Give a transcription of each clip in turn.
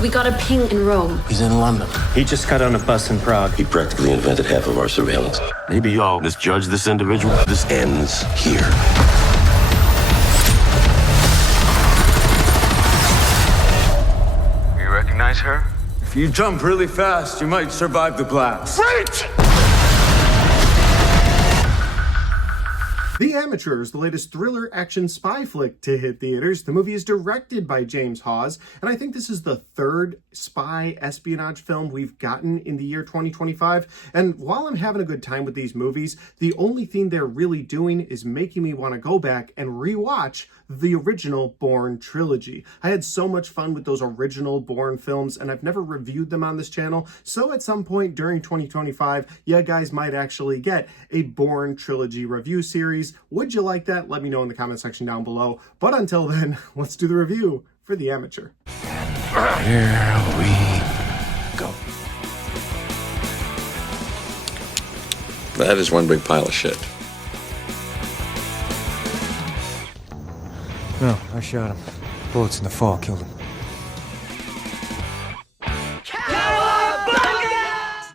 We got a ping in Rome. He's in London. He just got on a bus in Prague. He practically invented half of our surveillance. Maybe y'all misjudge this individual. This ends here. You recognize her? If you jump really fast, you might survive the blast. Right! The Amateur is the latest thriller action spy flick to hit theaters. The movie is directed by James Hawes, and I think this is the third spy espionage film we've gotten in the year 2025. And while I'm having a good time with these movies, the only thing they're really doing is making me want to go back and rewatch the original Bourne trilogy. I had so much fun with those original Bourne films, and I've never reviewed them on this channel. So at some point during 2025, you guys might actually get a Bourne trilogy review series. Would you like that? Let me know in the comment section down below. But until then, let's do the review for The Amateur. Here we go. That is one big pile of shit. No, I shot him. Bullets in the fall killed him.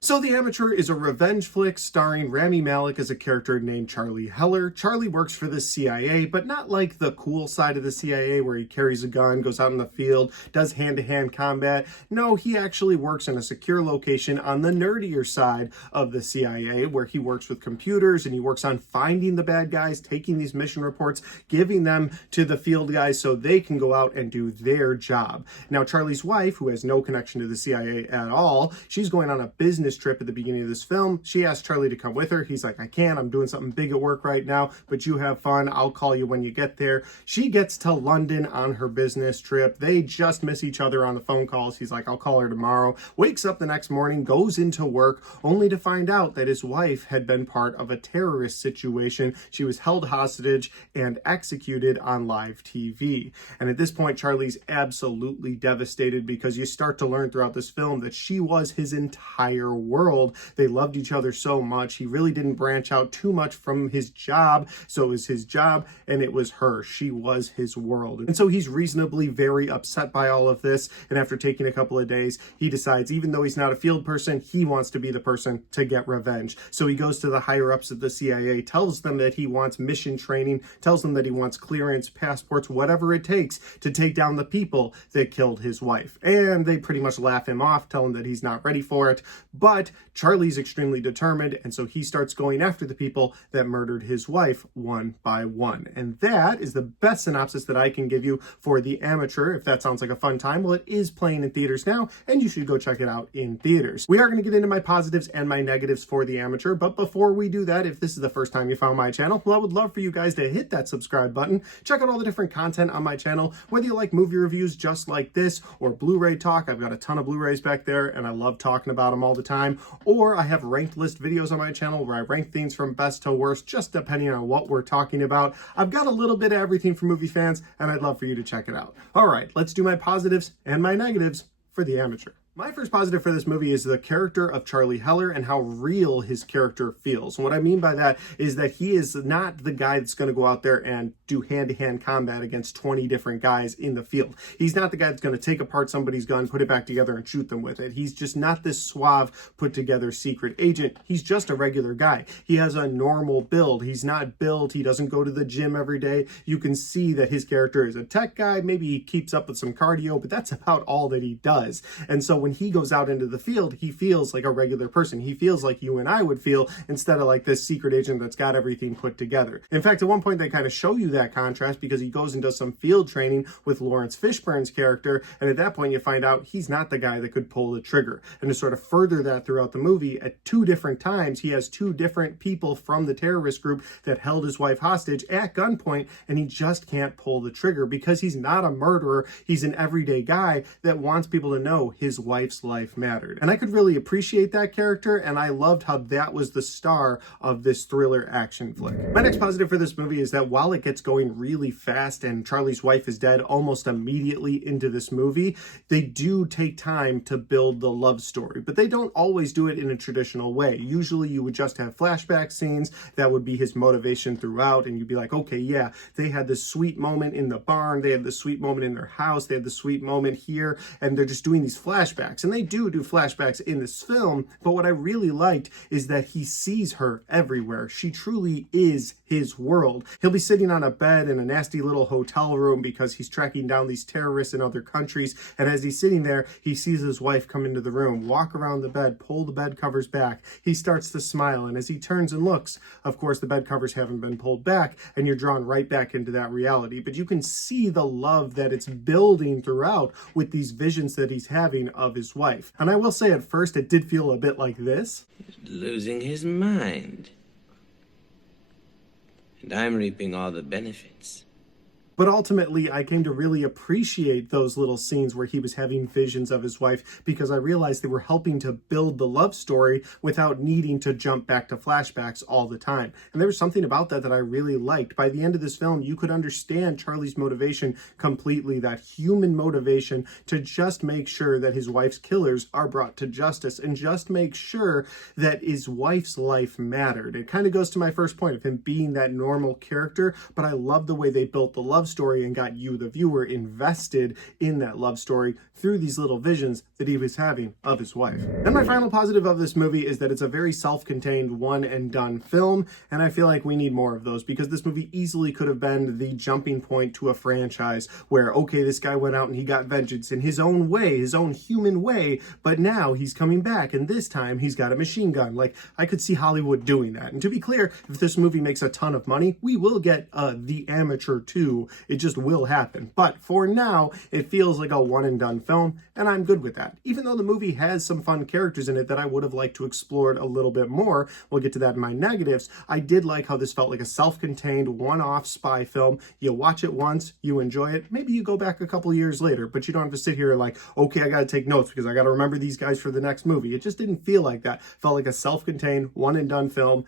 So The Amateur is a revenge flick starring Rami Malek as a character named Charlie Heller. Charlie works for the CIA, but not like the cool side of the CIA where he carries a gun, goes out in the field, does hand-to-hand combat. No, he actually works in a secure location on the nerdier side of the CIA where he works with computers and he works on finding the bad guys, taking these mission reports, giving them to the field guys so they can go out and do their job. Now, Charlie's wife, who has no connection to the CIA at all, she's going on a business trip at the beginning of this film. She asked Charlie to come with her. He's like, I can't. I'm doing something big at work right now, but you have fun. I'll call you when you get there. She gets to London on her business trip. They just miss each other on the phone calls. He's like, I'll call her tomorrow. Wakes up the next morning, goes into work, only to find out that his wife had been part of a terrorist situation. She was held hostage and executed on live TV. And at this point, Charlie's absolutely devastated because you start to learn throughout this film that she was his entire world. They loved each other so much. He really didn't branch out too much from his job. So it was his job and it was her. She was his world. And so he's reasonably very upset by all of this. And after taking a couple of days, he decides, even though he's not a field person, he wants to be the person to get revenge. So he goes to the higher ups of the CIA, tells them that he wants mission training, tells them that he wants clearance, passports, whatever it takes to take down the people that killed his wife. And they pretty much laugh him off, tell him that he's not ready for it. But Charlie's extremely determined, and so he starts going after the people that murdered his wife one by one. And that is the best synopsis that I can give you for The Amateur. If that sounds like a fun time, well, it is playing in theaters now, and you should go check it out in theaters. We are going to get into my positives and my negatives for The Amateur, but before we do that, if this is the first time you found my channel, well, I would love for you guys to hit that subscribe button. Check out all the different content on my channel, whether you like movie reviews just like this or Blu-ray talk. I've got a ton of Blu-rays back there, and I love talking about them all the time. Or I have ranked list videos on my channel where I rank things from best to worst, just depending on what we're talking about. I've got a little bit of everything for movie fans, and I'd love for you to check it out. All right, let's do my positives and my negatives for The Amateur. My first positive for this movie is the character of Charlie Heller and how real his character feels. And what I mean by that is that he is not the guy that's going to go out there and do hand-to-hand combat against 20 different guys in the field. He's not the guy that's going to take apart somebody's gun, put it back together, and shoot them with it. He's just not this suave, put-together secret agent. He's just a regular guy. He has a normal build. He's not built. He doesn't go to the gym every day. You can see that his character is a tech guy. Maybe he keeps up with some cardio, but that's about all that he does. And so when he goes out into the field, he feels like a regular person. He feels like you and I would feel, instead of like this secret agent that's got everything put together. In fact, at one point they kind of show you that contrast because he goes and does some field training with Lawrence Fishburne's character, and at that point you find out he's not the guy that could pull the trigger. And to sort of further that throughout the movie, at two different times he has two different people from the terrorist group that held his wife hostage at gunpoint, and he just can't pull the trigger because he's not a murderer. He's an everyday guy that wants people to know his wife wife's life mattered. And I could really appreciate that character, and I loved how that was the star of this thriller action flick. My next positive for this movie is that while it gets going really fast and Charlie's wife is dead almost immediately into this movie, they do take time to build the love story, but they don't always do it in a traditional way. Usually you would just have flashback scenes that would be his motivation throughout, and you'd be like, okay, yeah, they had this sweet moment in the barn, they had this sweet moment in their house, they had the sweet moment here, and they're just doing these flashbacks. And they do flashbacks in this film, but what I really liked is that he sees her everywhere. She truly is his world. He'll be sitting on a bed in a nasty little hotel room because he's tracking down these terrorists in other countries, and as he's sitting there, he sees his wife come into the room, walk around the bed, pull the bed covers back. He starts to smile, and as he turns and looks, of course, the bed covers haven't been pulled back, and you're drawn right back into that reality. But you can see the love that it's building throughout with these visions that he's having of his wife. And I will say at first it did feel a bit like this. Losing his mind. And I'm reaping all the benefits. But ultimately, I came to really appreciate those little scenes where he was having visions of his wife, because I realized they were helping to build the love story without needing to jump back to flashbacks all the time. And there was something about that I really liked. By the end of this film, you could understand Charlie's motivation completely, that human motivation to just make sure that his wife's killers are brought to justice and just make sure that his wife's life mattered. It kind of goes to my first point of him being that normal character, but I love the way they built the love story and got you, the viewer, invested in that love story through these little visions that he was having of his wife. And my final positive of this movie is that it's a very self-contained one and done film, and I feel like we need more of those, because this movie easily could have been the jumping point to a franchise where, okay, this guy went out and he got vengeance in his own way, his own human way, but now he's coming back and this time he's got a machine gun. Like, I could see Hollywood doing that. And to be clear, if this movie makes a ton of money, we will get The Amateur 2. It just will happen. But for now, it feels like a one and done film, and I'm good with that. Even though the movie has some fun characters in it that I would have liked to explore it a little bit more, we'll get to that in my negatives, I did like how this felt like a self-contained, one-off spy film. You watch it once, you enjoy it, maybe you go back a couple years later, but you don't have to sit here like, okay, I gotta take notes because I gotta remember these guys for the next movie. It just didn't feel like that. It felt like a self-contained, one and done film,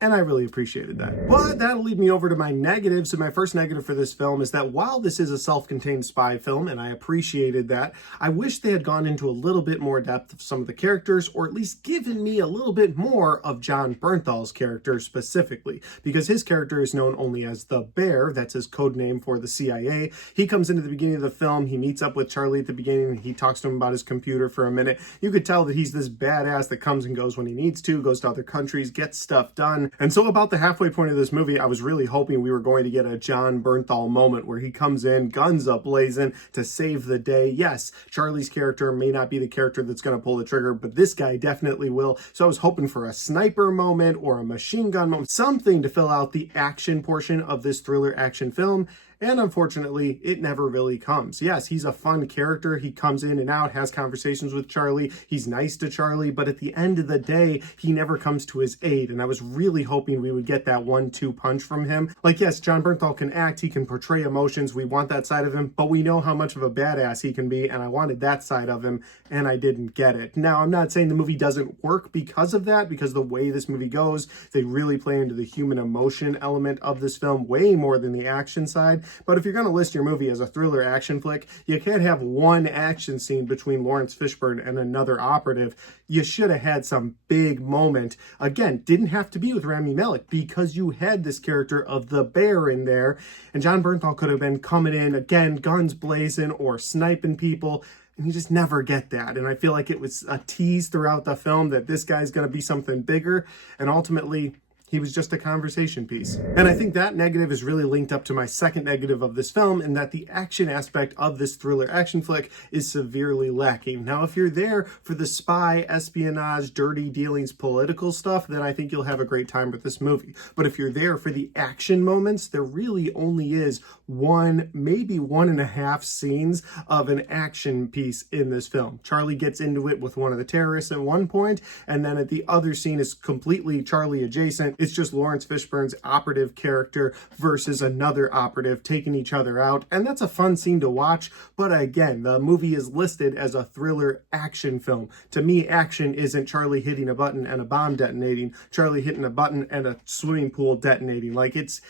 and I really appreciated that. But that'll lead me over to my negatives. And my first negative for this film is that while this is a self-contained spy film, and I appreciated that, I wish they had gone into a little bit more depth of some of the characters, or at least given me a little bit more of Jon Bernthal's character specifically, because his character is known only as the Bear. That's his code name for the CIA. He comes into the beginning of the film, he meets up with Charlie at the beginning, and he talks to him about his computer for a minute. You could tell that he's this badass that comes and goes when he needs to, goes to other countries, gets stuff done. And so about the halfway point of this movie, I was really hoping we were going to get a Jon Bernthal moment where he comes in, guns a-blazing to save the day. Yes, Charlie's character may not be the character that's going to pull the trigger, but this guy definitely will. So I was hoping for a sniper moment or a machine gun moment, something to fill out the action portion of this thriller action film. And unfortunately, it never really comes. Yes, he's a fun character. He comes in and out, has conversations with Charlie. He's nice to Charlie, but at the end of the day, he never comes to his aid. And I was really hoping we would get that 1-2 punch from him. Like, yes, Jon Bernthal can act. He can portray emotions. We want that side of him, but we know how much of a badass he can be. And I wanted that side of him, and I didn't get it. Now, I'm not saying the movie doesn't work because of that, because the way this movie goes, they really play into the human emotion element of this film way more than the action side. But if you're going to list your movie as a thriller action flick, you can't have one action scene between Lawrence Fishburne and another operative. You should have had some big moment. Again, didn't have to be with Rami Malek because you had this character of the Bear in there, and Jon Bernthal could have been coming in, again, guns blazing or sniping people. And you just never get that. And I feel like it was a tease throughout the film that this guy's going to be something bigger, and ultimately he was just a conversation piece. And I think that negative is really linked up to my second negative of this film, in that the action aspect of this thriller action flick is severely lacking. Now, if you're there for the spy, espionage, dirty dealings, political stuff, then I think you'll have a great time with this movie. But if you're there for the action moments, there really only is one, maybe 1.5 scenes of an action piece in this film. Charlie gets into it with one of the terrorists at one point, and then at the other scene is completely Charlie adjacent. It's just Lawrence Fishburne's operative character versus another operative taking each other out. And that's a fun scene to watch. But again, the movie is listed as a thriller action film. To me, action isn't Charlie hitting a button and a bomb detonating, Charlie hitting a button and a swimming pool detonating. Like it's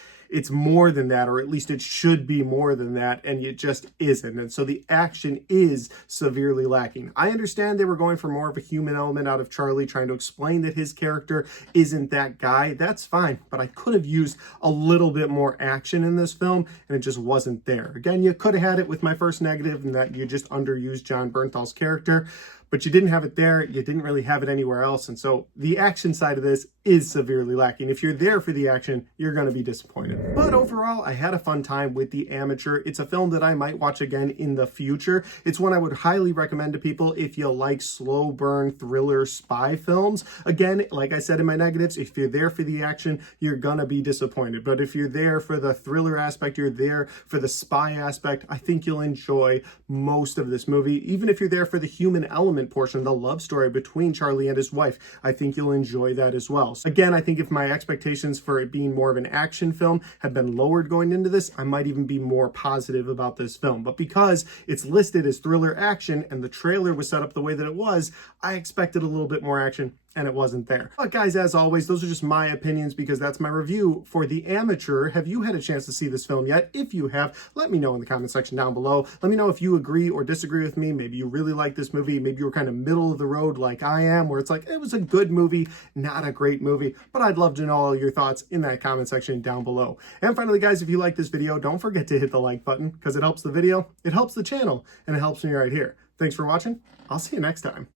more than that, or at least it should be more than that, and it just isn't. And so the action is severely lacking. I understand they were going for more of a human element out of Charlie, trying to explain that his character isn't that guy. That's fine, but I could have used a little bit more action in this film, and it just wasn't there. Again, you could have had it with my first negative, in that you just underused John Bernthal's character, but you didn't have it there. You didn't really have it anywhere else. And so the action side of this is severely lacking. If you're there for the action, you're going to be disappointed. But overall, I had a fun time with The Amateur. It's a film that I might watch again in the future. It's one I would highly recommend to people if you like slow burn thriller spy films. Again, like I said in my negatives, if you're there for the action, you're going to be disappointed. But if you're there for the thriller aspect, you're there for the spy aspect, I think you'll enjoy most of this movie. Even if you're there for the human element portion, the love story between Charlie and his wife, I think you'll enjoy that as well. So again, I think if my expectations for it being more of an action film had been lowered going into this, I might even be more positive about this film. But because it's listed as thriller action and the trailer was set up the way that it was, I expected a little bit more action, and it wasn't there. But guys, as always, those are just my opinions because that's my review for The Amateur. Have you had a chance to see this film yet? If you have, let me know in the comment section down below. Let me know if you agree or disagree with me. Maybe you really like this movie. Maybe you were kind of middle of the road like I am, where it's like, it was a good movie, not a great movie. But I'd love to know all your thoughts in that comment section down below. And finally, guys, if you like this video, don't forget to hit the like button because it helps the video, it helps the channel, and it helps me right here. Thanks for watching. I'll see you next time.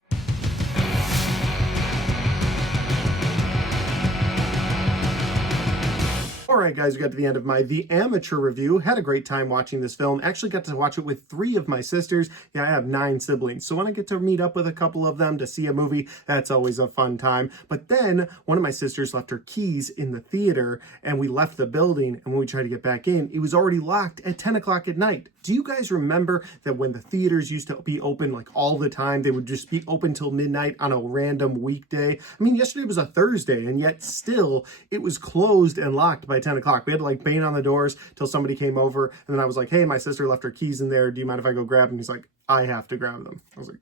Alright guys, we got to the end of my The Amateur review. Had a great time watching this film. Actually got to watch it with 3 of my sisters. Yeah, I have 9 siblings. So when I get to meet up with a couple of them to see a movie, that's always a fun time. But then one of my sisters left her keys in the theater and we left the building, and when we tried to get back in, it was already locked at 10 o'clock at night. Do you guys remember that when the theaters used to be open like all the time, they would just be open till midnight on a random weekday? I mean, yesterday was a Thursday, and yet still it was closed and locked by 10 o'clock. We had to like bang on the doors till somebody came over, and then I was like, hey, my sister left her keys in there. Do you mind if I go grab them? He's like, I have to grab them. I was like,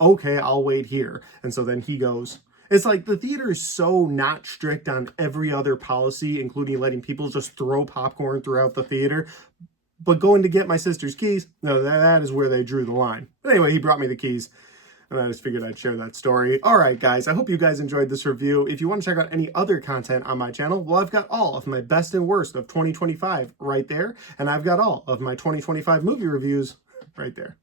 okay, I'll wait here. And so then he goes. It's like the theater is so not strict on every other policy, including letting people just throw popcorn throughout the theater. But going to get my sister's keys, no, that is where they drew the line. But anyway, he brought me the keys, and I just figured I'd share that story. All right, guys, I hope you guys enjoyed this review. If you want to check out any other content on my channel, well, I've got all of my best and worst of 2025 right there, and I've got all of my 2025 movie reviews right there.